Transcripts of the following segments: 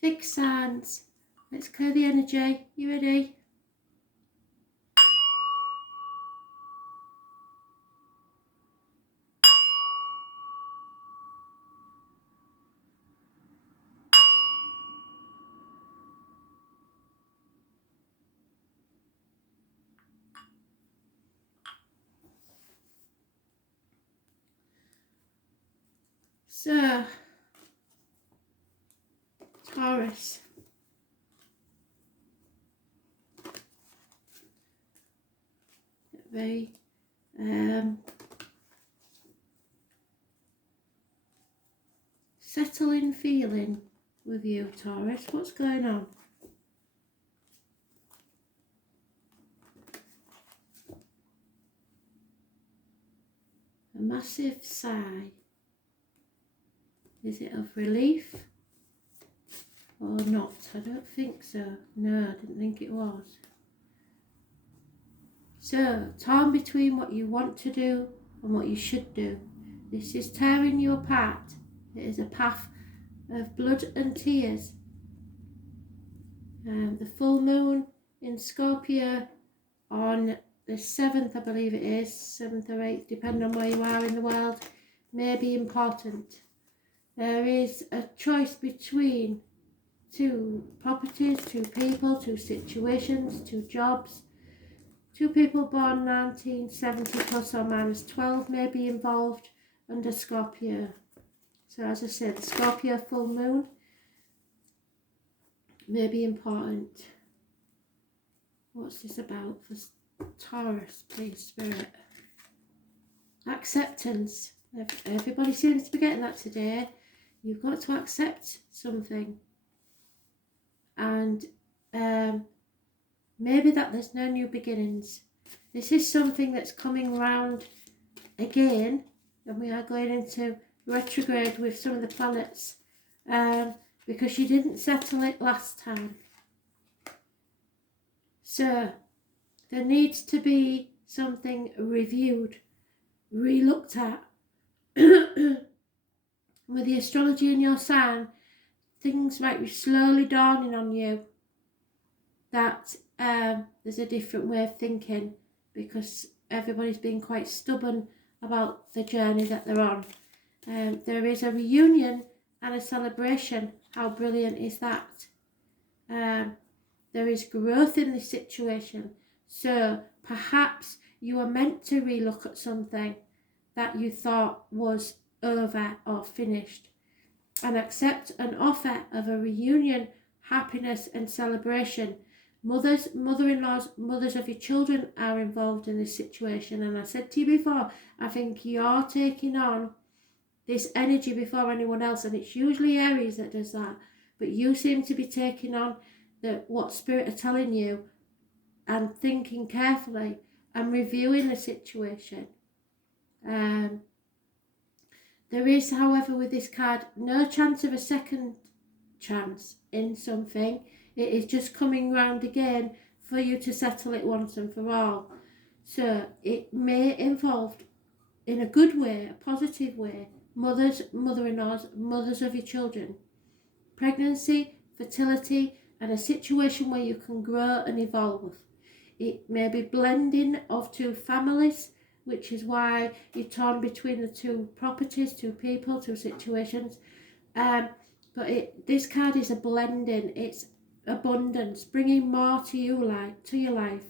fixed signs. Let's clear the energy. You ready? So, Taurus. Very settling feeling with you, Taurus. What's going on? A massive sigh. Is it of relief or not? I don't think so. No, I didn't think it was. So, torn between what you want to do and what you should do. This is tearing you apart. It is a path of blood and tears. The full moon in Scorpio on the 7th, I believe it is, 7th or 8th, depending on where you are in the world, may be important. There is a choice between two properties, two people, two situations, two jobs. Two people born 1970 plus or minus 12 may be involved under Scorpio. So as I said, the Scorpio full moon may be important. What's this about for Taurus, please, Spirit? Acceptance. Everybody seems to be getting that today. You've got to accept something. And maybe that there's no new beginnings. This is something that's coming round again, and we are going into retrograde with some of the planets because you didn't settle it last time. So there needs to be something reviewed, re-looked at. With the astrology in your sign, things might be slowly dawning on you that there's a different way of thinking, because everybody's been quite stubborn about the journey that they're on. There is a reunion and a celebration. How brilliant is that? There is growth in this situation. So perhaps you are meant to relook at something that you thought was over or finished and accept an offer of a reunion, happiness and celebration. Mothers, mother-in-laws, mothers of your children are involved in this situation. And I said to you before, I think you're taking on this energy before anyone else, and it's usually Aries that does that. But you seem to be taking on what Spirit are telling you and thinking carefully and reviewing the situation. There is, however, with this card, no chance of a second chance in something. It is just coming round again for you to settle it once and for all. So it may involve, in a good way, a positive way, mothers, mother-in-laws, mothers of your children, pregnancy, fertility, and a situation where you can grow and evolve. It may be blending of two families, which is why you're torn between the two properties, two people, two situations. But this card is a blending. It's abundance, bringing more to you, to your life.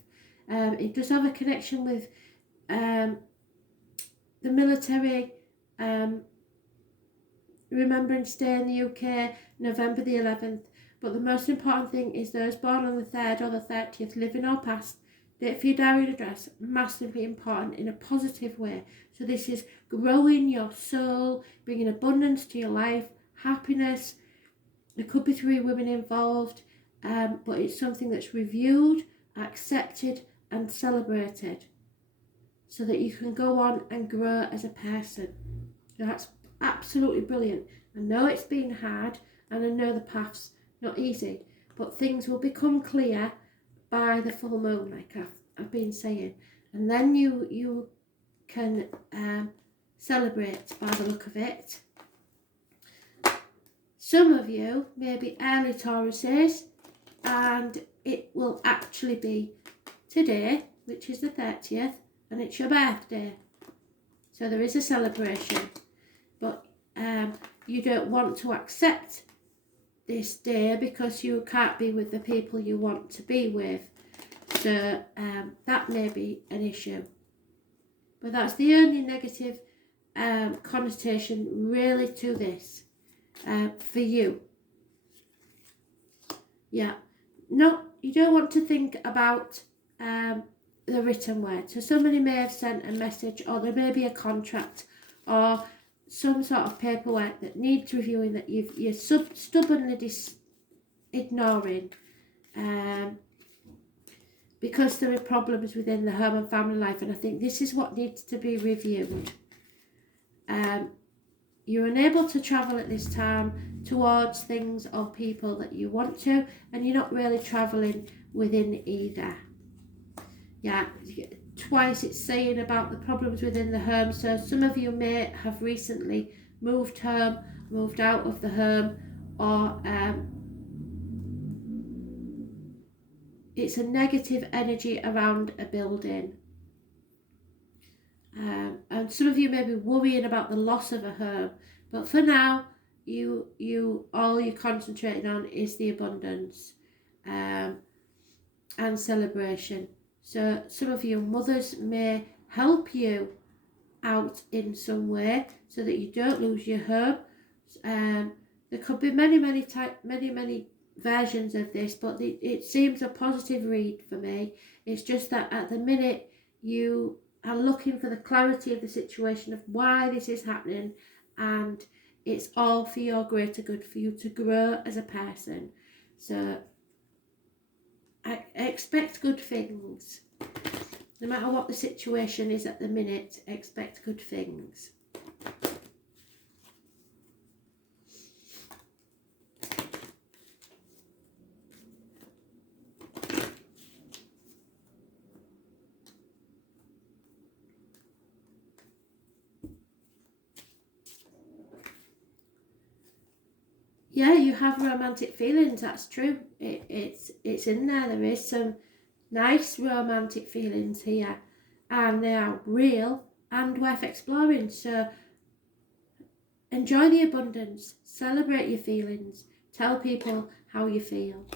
It does have a connection with the military. Remembering Stay in the UK, November the 11th. But the most important thing is those born on the 3rd or the 30th, living or past, date for your diary address, massively important in a positive way. So this is growing your soul, bringing abundance to your life, happiness. There could be 3 women involved, but it's something that's reviewed, accepted and celebrated so that you can go on and grow as a person. That's absolutely brilliant. I know it's been hard and I know the path's not easy, but things will become clear by the full moon, like I've been saying, and then you can celebrate by the look of it. Some of you may be early Tauruses, and it will actually be today, which is the 30th, and it's your birthday. So there is a celebration, but you don't want to accept this day because you can't be with the people you want to be with. So that may be an issue. But that's the only negative connotation really to this for you. Yeah. No, you don't want to think about the written word. So somebody may have sent a message, or there may be a contract or some sort of paperwork that needs reviewing that you're stubbornly ignoring because there are problems within the home and family life, and I think this is what needs to be reviewed. You're unable to travel at this time towards things or people that you want to, and you're not really travelling within either. Yeah, twice it's saying about the problems within the home. So some of you may have recently moved home, moved out of the home, or it's a negative energy around a building. And some of you may be worrying about the loss of a home, but for now, you all you're concentrating on is the abundance and celebration. So some of your mothers may help you out in some way so that you don't lose your home. There could be many versions of this, but it seems a positive read for me. It's just that at the minute you are looking for the clarity of the situation of why this is happening, and it's all for your greater good, for you to grow as a person. So I expect good things. No matter what the situation is at the minute, expect good things. Yeah, you have romantic feelings, that's true. It's in there. There is some nice romantic feelings here, and they are real and worth exploring. So enjoy the abundance, celebrate your feelings, tell people how you feel.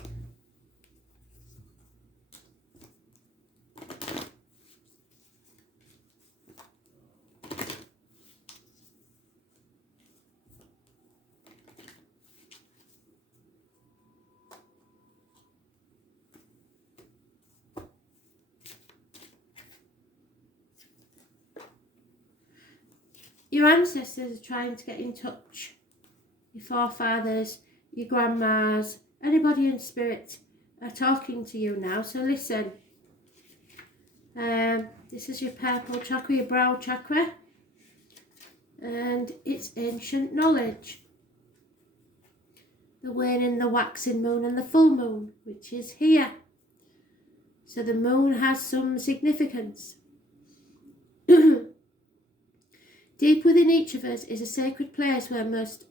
Your ancestors are trying to get in touch. Your forefathers, your grandmas, anybody in spirit are talking to you now. So listen. This is your purple chakra, your brow chakra. And it's ancient knowledge. The waning, the waxing moon and the full moon, which is here. So the moon has some significance. Deep within each of us is a sacred place where most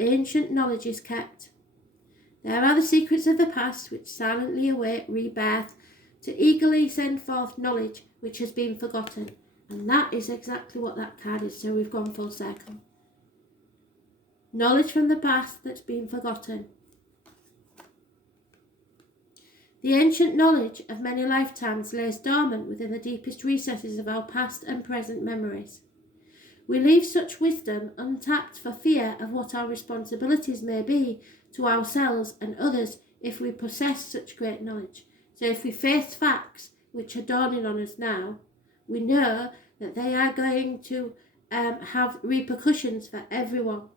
ancient knowledge is kept. There are the secrets of the past which silently await rebirth to eagerly send forth knowledge which has been forgotten. And that is exactly what that card is, so we've gone full circle. Knowledge from the past that's been forgotten. The ancient knowledge of many lifetimes lays dormant within the deepest recesses of our past and present memories. We leave such wisdom untapped for fear of what our responsibilities may be to ourselves and others if we possess such great knowledge. So if we face facts which are dawning on us now, we know that they are going to have repercussions for everyone.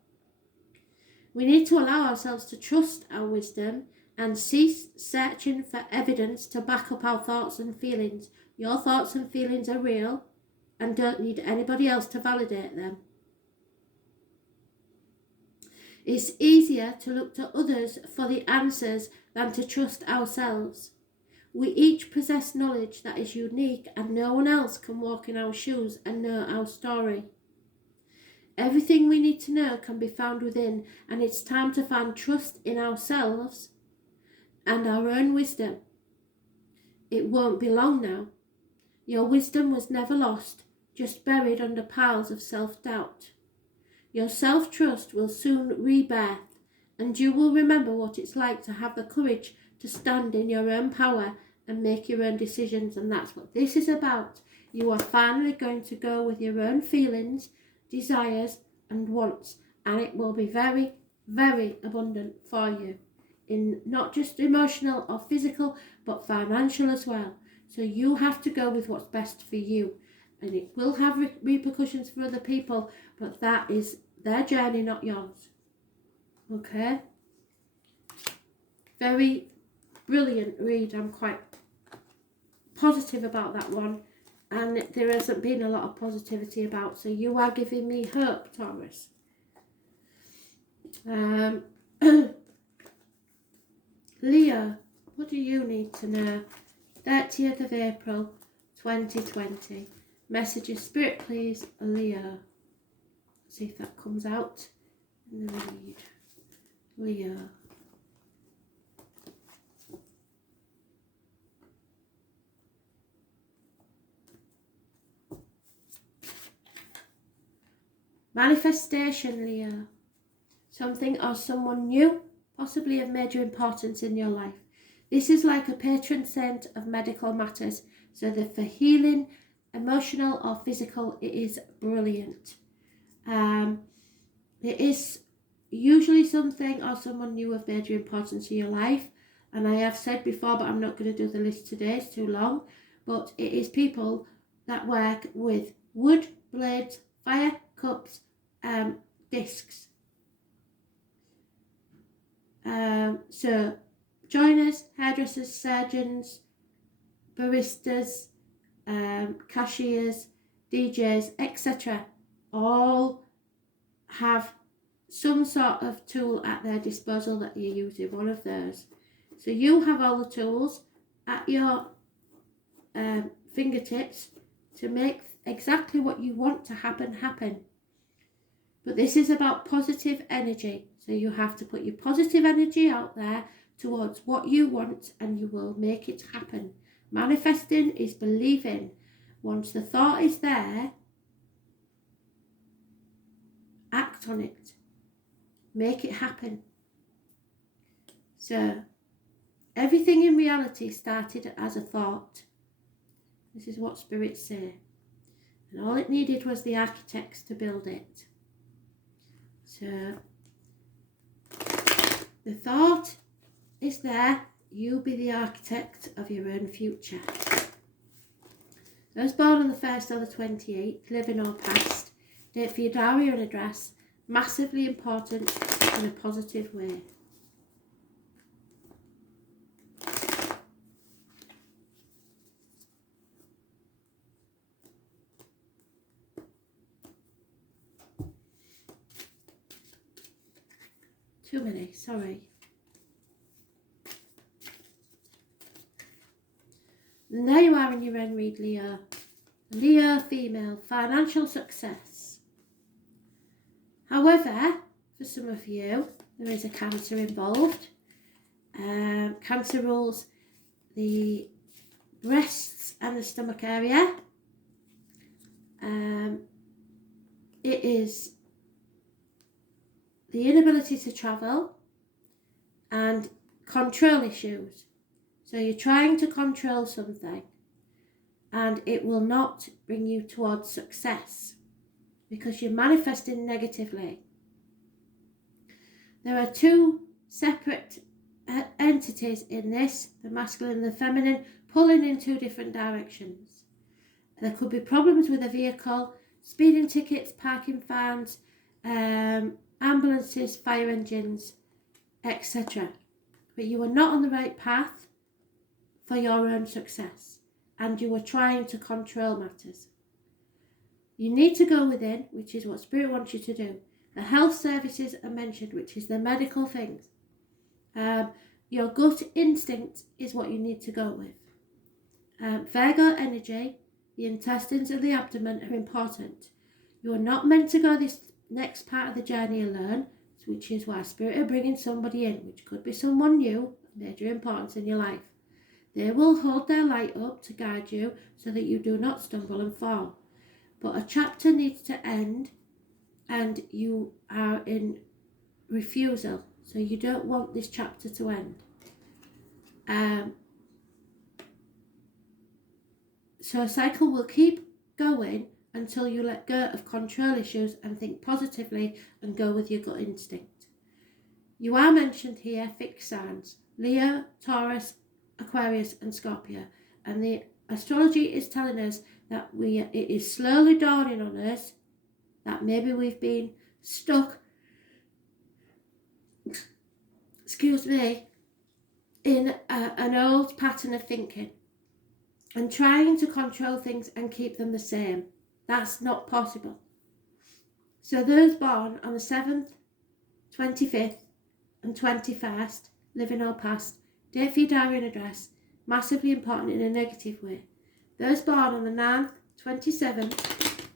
We need to allow ourselves to trust our wisdom and cease searching for evidence to back up our thoughts and feelings. Your thoughts and feelings are real and don't need anybody else to validate them. It's easier to look to others for the answers than to trust ourselves. We each possess knowledge that is unique, and no one else can walk in our shoes and know our story. Everything we need to know can be found within, and it's time to find trust in ourselves and our own wisdom. It won't be long now. Your wisdom was never lost, just buried under piles of self-doubt. Your self-trust will soon rebirth, and you will remember what it's like to have the courage to stand in your own power and make your own decisions, and that's what this is about. You are finally going to go with your own feelings, desires and wants, and it will be very, very abundant for you, in not just emotional or physical, but financial as well. So you have to go with what's best for you, and it will have repercussions for other people, but that is their journey, not yours. Okay? Very brilliant read. I'm quite positive about that one, and there hasn't been a lot of positivity about, so you are giving me hope, Taurus. Leo, what do you need to know? 30th of April 2020. Message of Spirit, please, Leo. See if that comes out in the read. Leo. Manifestation, Leo. Something or someone new, possibly of major importance in your life. This is like a patron saint of medical matters, so that for healing, emotional or physical, it is brilliant. It is usually something or someone new of major importance in your life, and I have said before, but I'm not going to do the list today, it's too long, but it is people that work with wood, blades, fire, cups, discs. So joiners, hairdressers, surgeons, baristas, cashiers, DJs, etc. all have some sort of tool at their disposal that you're using, one of those. So you have all the tools at your fingertips to make exactly what you want to happen. But this is about positive energy. So you have to put your positive energy out there towards what you want, and you will make it happen. Manifesting is believing. Once the thought is there, act on it. Make it happen. So everything in reality started as a thought. This is what spirits say. And all it needed was the architects to build it. So the thought is there. You be the architect of your own future. Those born on the 1st or the 28th, living or past, date for your diary and address, massively important in a positive way. Too many, sorry. And there you are in your own read, Leo. Leo female, financial success. However, for some of you, there is a Cancer involved. Cancer rules the breasts and the stomach area. It is the inability to travel and control issues. So you're trying to control something and it will not bring you towards success because you're manifesting negatively. There are two separate entities in this, the masculine and the feminine, pulling in two different directions. There could be problems with a vehicle, speeding tickets, parking fines, ambulances, fire engines, etc. But you are not on the right path for your own success, and you are trying to control matters. You need to go within, which is what Spirit wants you to do. The health services are mentioned, which is the medical things. Your gut instinct is what you need to go with. Virgo energy, the intestines and the abdomen are important. You are not meant to go this next part of the journey alone, which is why Spirit are bringing somebody in, which could be someone new, major importance in your life. They will hold their light up to guide you so that you do not stumble and fall. But a chapter needs to end, and you are in refusal. So you don't want this chapter to end. So a cycle will keep going until you let go of control issues and think positively and go with your gut instinct. You are mentioned here, fixed signs: Leo, Taurus, Aquarius and Scorpio. And the astrology is telling us that it is slowly dawning on us that maybe we've been stuck, in an old pattern of thinking and trying to control things and keep them the same. That's not possible. So those born on the 7th, 25th and 21st, living or past, date for your diary and address, massively important in a negative way. Those born on the 9th, 27th,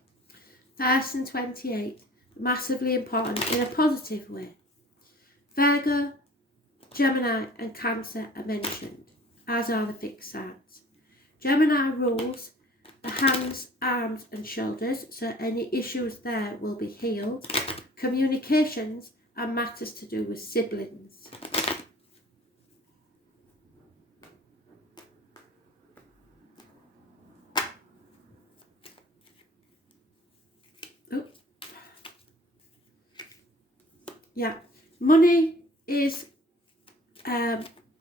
1st and 28th, massively important in a positive way. Virgo, Gemini and Cancer are mentioned, as are the fixed signs. Gemini rules the hands, arms and shoulders, so any issues there will be healed. Communications and matters to do with siblings. Yeah, money is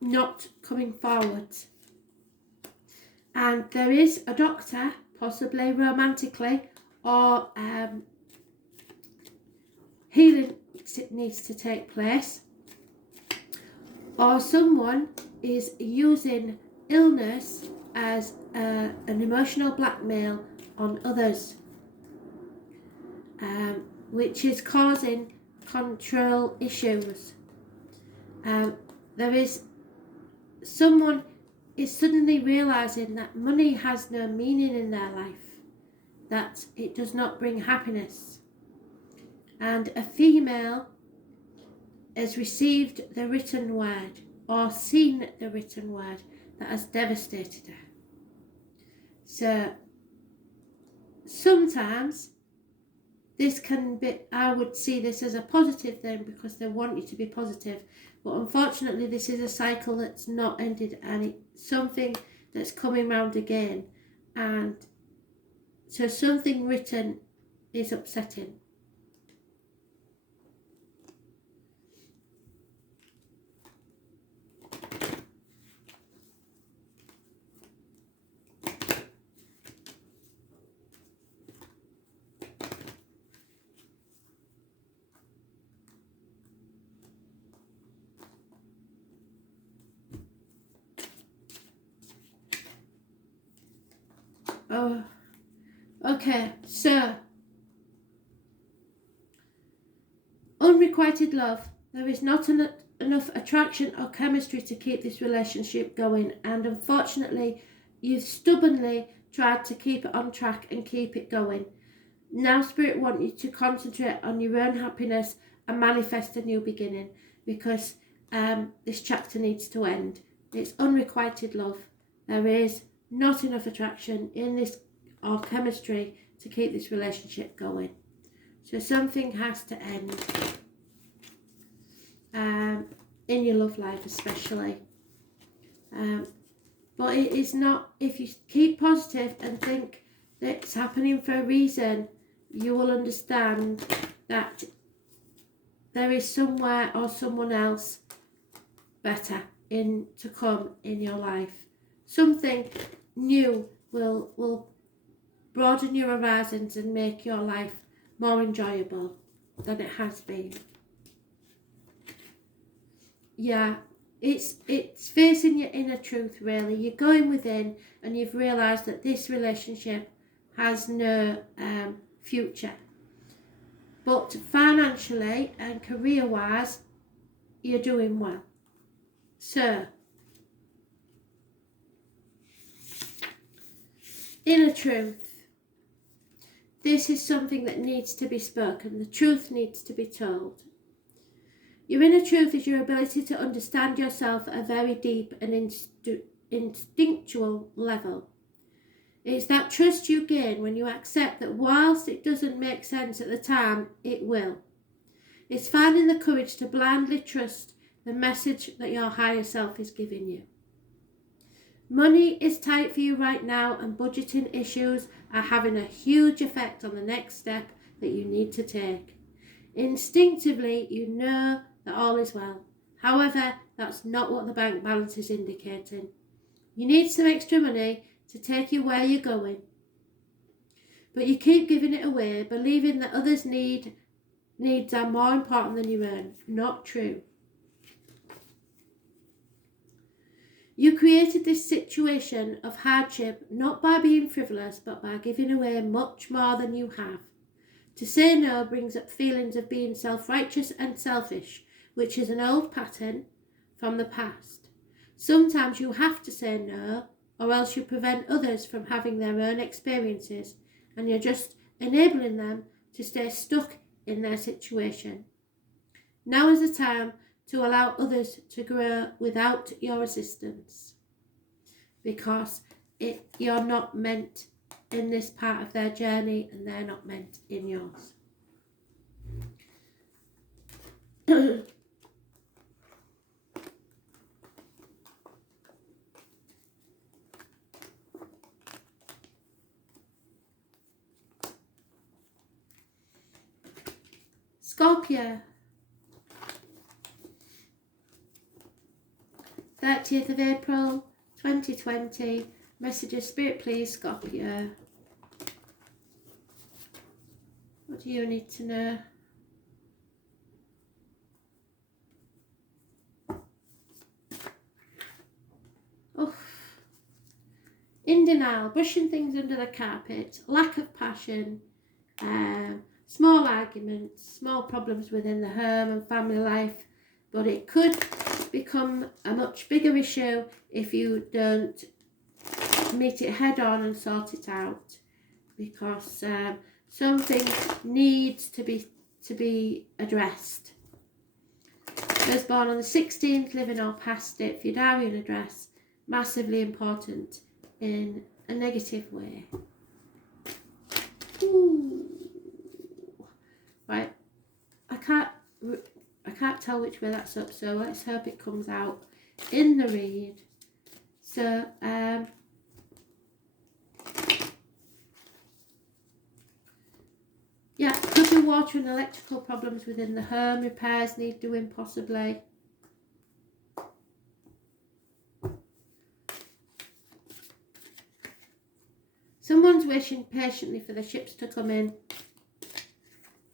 not coming forward. And there is a doctor, possibly romantically, or healing needs to take place, or someone is using illness as an emotional blackmail on others, which is causing control issues. There is someone is suddenly realizing that money has no meaning in their life, that it does not bring happiness. And a female has received the written word or seen the written word that has devastated her. So sometimes this can be, I would see this as a positive thing because they want you to be positive. But unfortunately, this is a cycle that's not ended, and it's something that's coming round again. And so something written is upsetting. Oh, okay, so unrequited love. There is not enough attraction or chemistry to keep this relationship going, and unfortunately you've stubbornly tried to keep it on track and keep it going. Now Spirit want you to concentrate on your own happiness and manifest a new beginning, because this chapter needs to end. It's unrequited love. There is not enough attraction in this or chemistry to keep this relationship going. So something has to end in your love life especially. But it is not, if you keep positive and think that it's happening for a reason, you will understand that there is somewhere or someone else better to come in your life. Something new will broaden your horizons and make your life more enjoyable than it has been. Yeah, it's facing your inner truth really. You're going within and you've realised that this relationship has no future. But financially and career-wise, you're doing well. So, inner truth. This is something that needs to be spoken. The truth needs to be told. Your inner truth is your ability to understand yourself at a very deep and instinctual level. It's that trust you gain when you accept that whilst it doesn't make sense at the time, it will. It's finding the courage to blindly trust the message that your higher self is giving you. Money is tight for you right now, and budgeting issues are having a huge effect on the next step that you need to take. Instinctively, you know that all is well. However, that's not what the bank balance is indicating. You need some extra money to take you where you're going, but you keep giving it away, believing that others' needs are more important than your own. Not true. You created this situation of hardship not by being frivolous, but by giving away much more than you have. To say no brings up feelings of being self-righteous and selfish, which is an old pattern from the past. Sometimes you have to say no, or else you prevent others from having their own experiences, and you're just enabling them to stay stuck in their situation. Now is the time to allow others to grow without your assistance, because you're not meant in this part of their journey and they're not meant in yours. Scorpio, 30th of April 2020. Message of Spirit, please, Scorpio. What do you need to know? In denial, brushing things under the carpet, lack of passion, small arguments, small problems within the home and family life, but it could become a much bigger issue if you don't meet it head on and sort it out, because something needs to be addressed. Those born on the 16th, living or past it, Fudarian address, massively important in a negative way. Ooh. Right, I can't tell which way that's up, so let's hope it comes out in the read. So yeah, could be water and electrical problems within the home, repairs need doing possibly. Someone's waiting patiently for the ships to come in.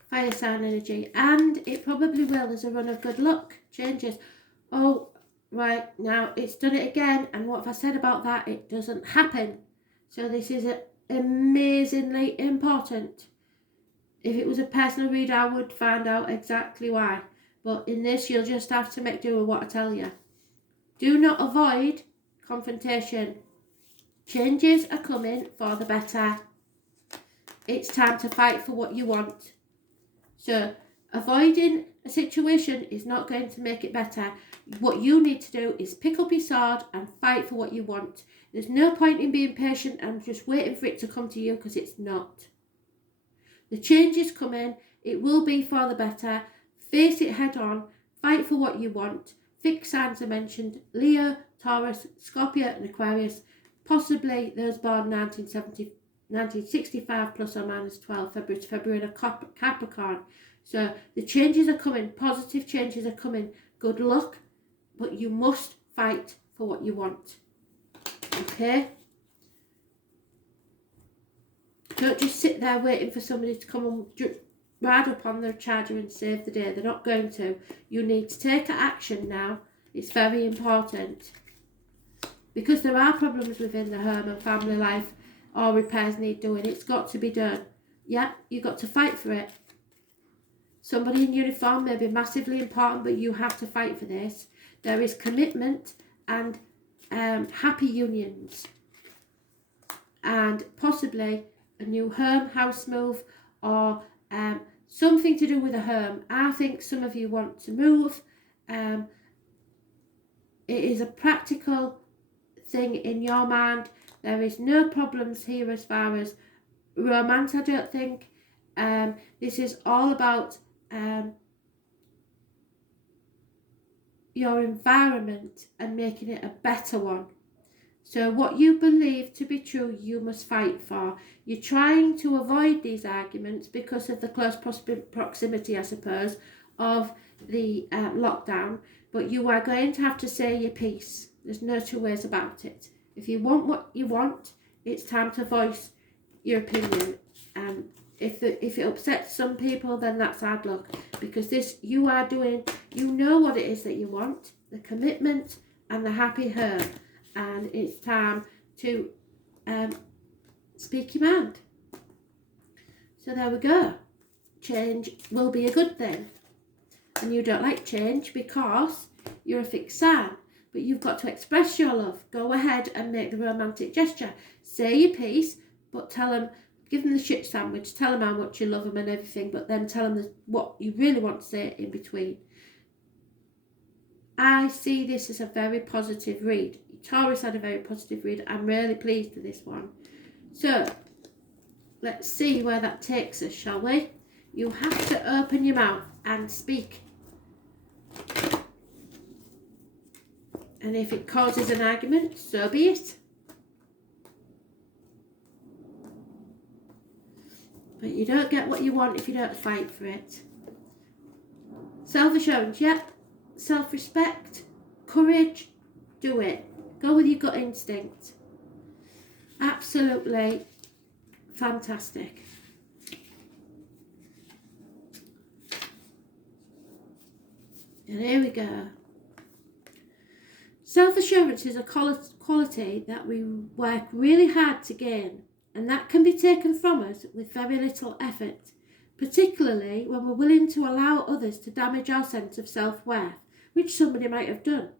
Fire sign energy, and it probably will. There's a run of good luck, changes. Oh, right, now it's done it again, and what have I said about that? It doesn't happen. So this is amazingly important. If it was a personal read, I would find out exactly why. But in this, you'll just have to make do with what I tell you. Do not avoid confrontation. Changes are coming for the better. It's time to fight for what you want. So avoiding a situation is not going to make it better. What you need to do is pick up your sword and fight for what you want. There's no point in being patient and just waiting for it to come to you, because it's not. The change is coming. It will be for the better. Face it head on. Fight for what you want. Fixed signs are mentioned: Leo, Taurus, Scorpio and Aquarius. Possibly those born 1965 plus or minus 12 February to February, and a Capricorn. So the changes are coming. Positive changes are coming. Good luck. But you must fight for what you want. Okay? Don't just sit there waiting for somebody to come and ride up on their charger and save the day. They're not going to. You need to take action now. It's very important. Because there are problems within the home and family life, or repairs need doing. It's got to be done. Yeah, you've got to fight for it. Somebody in uniform may be massively important, but you have to fight for this. There is commitment and happy unions, and possibly a new home, house move, or something to do with a home. I think some of you want to move. It is a practical thing in your mind. There is no problems here as far as romance, I don't think. This is all about your environment and making it a better one. So what you believe to be true, you must fight for. You're trying to avoid these arguments because of the close proximity, I suppose, of the lockdown. But you are going to have to say your piece. There's no two ways about it. If you want what you want, it's time to voice your opinion. And if it upsets some people, then that's hard luck. Because this, you are doing, you know what it is that you want, the commitment and the happy home. And it's time to speak your mind. So there we go. Change will be a good thing. And you don't like change because you're a fixed sign. But you've got to express your love. Go ahead and make the romantic gesture. Say your piece, but tell them, give them the shit sandwich. Tell them how much you love them and everything, but then tell them what you really want to say in between. I see this as a very positive read. Taurus had a very positive read. I'm really pleased with this one. So, let's see where that takes us, shall we? You have to open your mouth and speak. And if it causes an argument, so be it. But you don't get what you want if you don't fight for it. Self-assurance, yeah. Self-respect, courage, do it. Go with your gut instinct. Absolutely fantastic. And here we go. Self-assurance is a quality that we work really hard to gain, and that can be taken from us with very little effort, particularly when we're willing to allow others to damage our sense of self-worth, which somebody might have done.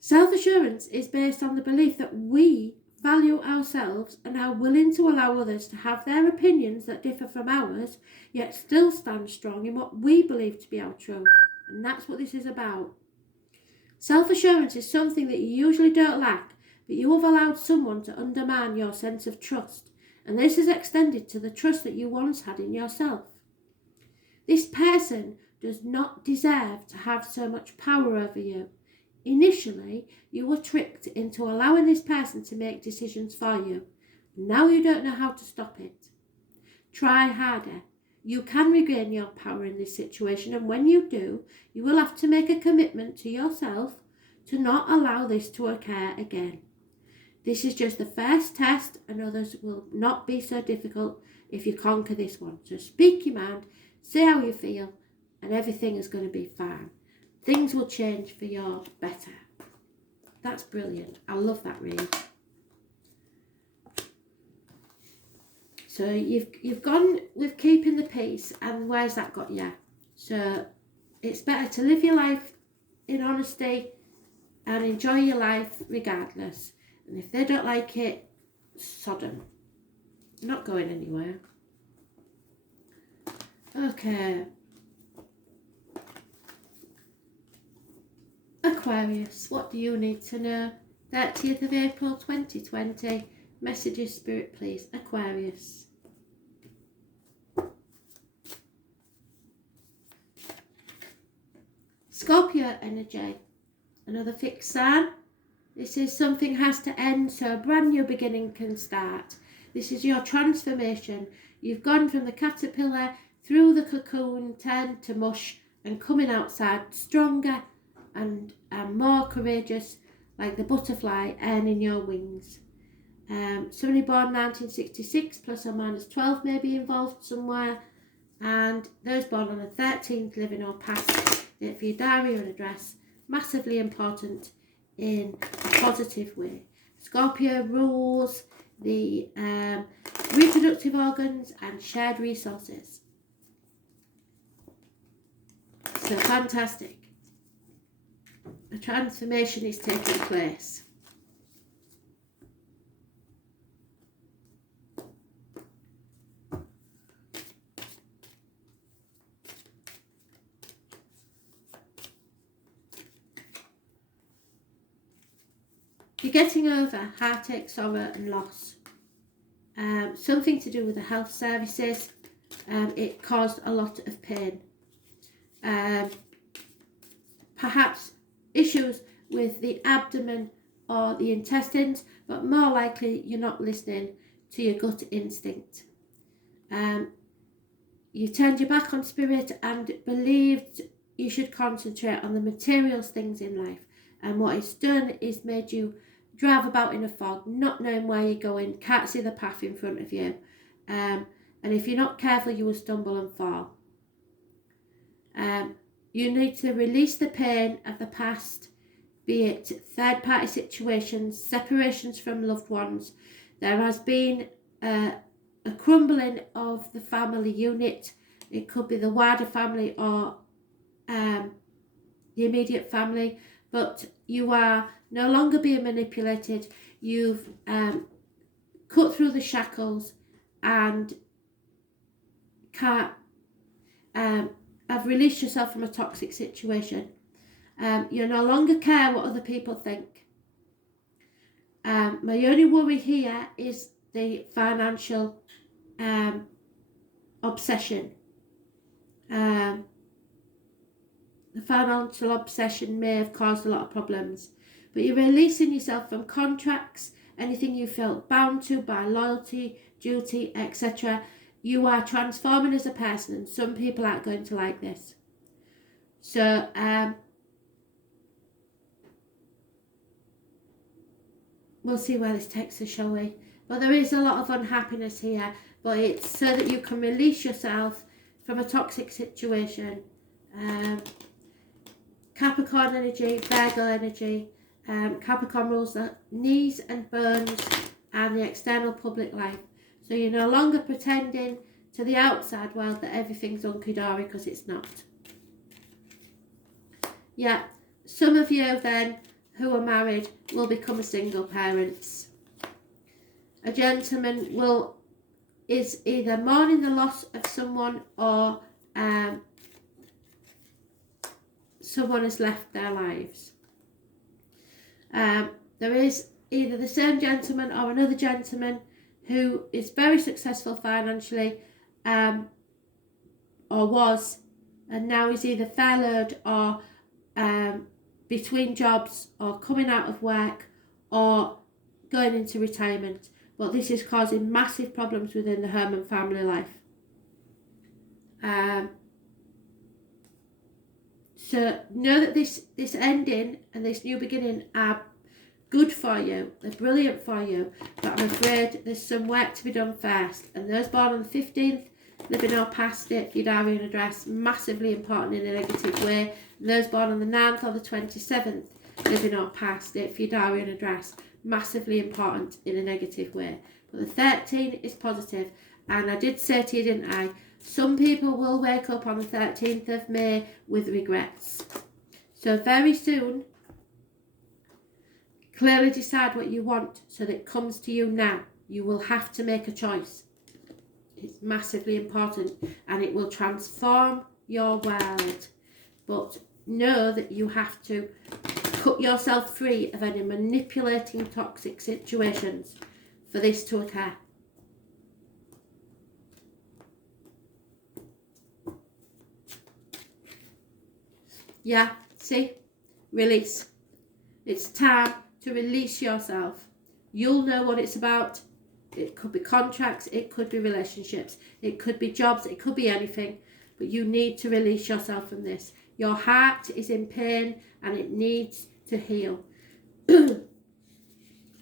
Self-assurance is based on the belief that we value ourselves and are willing to allow others to have their opinions that differ from ours, yet still stand strong in what we believe to be our truth. And that's what this is about. Self-assurance is something that you usually don't lack, but you have allowed someone to undermine your sense of trust, and this is extended to the trust that you once had in yourself. This person does not deserve to have so much power over you. Initially, you were tricked into allowing this person to make decisions for you. Now you don't know how to stop it. Try harder. You can regain your power in this situation, and when you do, you will have to make a commitment to yourself to not allow this to occur again. This is just the first test, and others will not be so difficult if you conquer this one. So speak your mind, say how you feel, and everything is going to be fine. Things will change for your better. That's brilliant. I love that read. So you've gone with keeping the peace, and where's that got you? So it's better to live your life in honesty and enjoy your life regardless. And if they don't like it, sod them. Not going anywhere. Okay. Aquarius, what do you need to know? 30th of April 2020. Messages, Spirit, please. Aquarius. Scorpio energy. Another fixed sign. This is something has to end, so a brand new beginning can start. This is your transformation. You've gone from the caterpillar through the cocoon, turned to mush, and coming outside stronger and more courageous, like the butterfly earning your wings. Somebody born 1966, plus or minus 12 may be involved somewhere, and those born on the 13th, living or past, date for your diary or address, massively important in a positive way. Scorpio rules the reproductive organs and shared resources. So fantastic. A transformation is taking place. You're getting over heartache, sorrow and loss. Something to do with the health services. It caused a lot of pain. Perhaps issues with the abdomen or the intestines, but more likely you're not listening to your gut instinct. You turned your back on spirit and believed you should concentrate on the material things in life. And what it's done is made you drive about in a fog, not knowing where you're going, can't see the path in front of you. And if you're not careful, you will stumble and fall. You need to release the pain of the past, be it third-party situations, separations from loved ones. There has been a crumbling of the family unit. It could be the wider family or the immediate family, but you are no longer being manipulated. You've cut through the shackles and have released yourself from a toxic situation. You no longer care what other people think. My only worry here is the financial obsession. The financial obsession may have caused a lot of problems, but you're releasing yourself from contracts, anything you felt bound to by loyalty, duty, etc. You are transforming as a person, and some people aren't going to like this. So we'll see where this takes us, shall we? But there is a lot of unhappiness here, but it's so that you can release yourself from a toxic situation. Capricorn energy, Virgo energy. Capricorn rules the knees and bones and the external public life. So you're no longer pretending to the outside world that everything's hunky-dory, because it's not. Yeah, some of you then who are married will become a single parents. A gentleman is either mourning the loss of someone or someone has left their lives. There is either the same gentleman or another gentleman who is very successful financially or was, and now is either furloughed or between jobs or coming out of work or going into retirement. But this is causing massive problems within the home and family life. So know that this ending and this new beginning are good for you. They're brilliant for you. But I'm afraid there's some work to be done first. And those born on the 15th, living or past it, your diary and address, massively important in a negative way. And those born on the 9th or the 27th, living or past it, for your diary and address, massively important in a negative way. But the 13th is positive. And I did say to you, didn't I? Some people will wake up on the 13th of May with regrets. So very soon, clearly decide what you want so that it comes to you now. You will have to make a choice. It's massively important and it will transform your world. But know that you have to cut yourself free of any manipulating toxic situations for this to occur. Yeah, see? Release. It's time to release yourself. You'll know what it's about. It could be contracts, it could be relationships, it could be jobs, it could be anything. But you need to release yourself from this. Your heart is in pain and it needs to heal.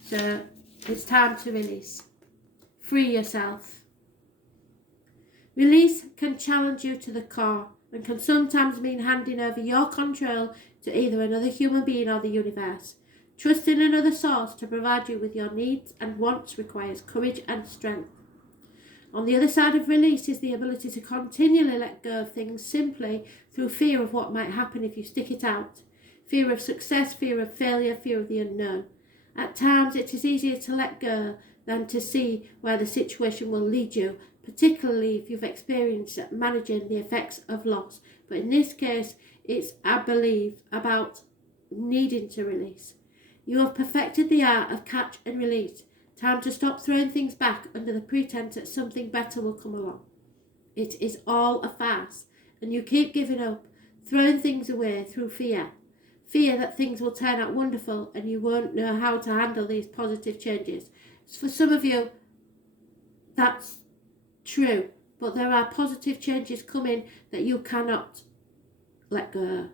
So it's time to release. Free yourself. Release can challenge you to the core and can sometimes mean handing over your control to either another human being or the universe. Trusting another source to provide you with your needs and wants requires courage and strength. On the other side of release is the ability to continually let go of things simply through fear of what might happen if you stick it out. Fear of success, fear of failure, fear of the unknown. At times it is easier to let go than to see where the situation will lead you, particularly if you've experienced managing the effects of loss. But in this case, it's, I believe, about needing to release. You have perfected the art of catch and release. Time to stop throwing things back under the pretense that something better will come along. It is all a farce, and you keep giving up, throwing things away through fear. Fear that things will turn out wonderful and you won't know how to handle these positive changes. For some of you, that's true, but there are positive changes coming that you cannot let go.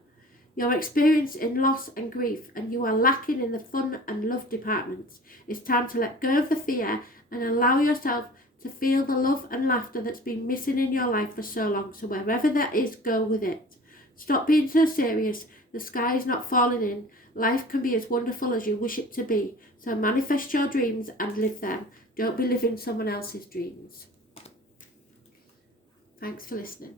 You're experiencing loss and grief, and you are lacking in the fun and love departments. It's time to let go of the fear and allow yourself to feel the love and laughter that's been missing in your life for so long. So wherever that is, go with it. Stop being so serious. The sky is not falling in. Life can be as wonderful as you wish it to be. So manifest your dreams and live them. Don't be living someone else's dreams. Thanks for listening.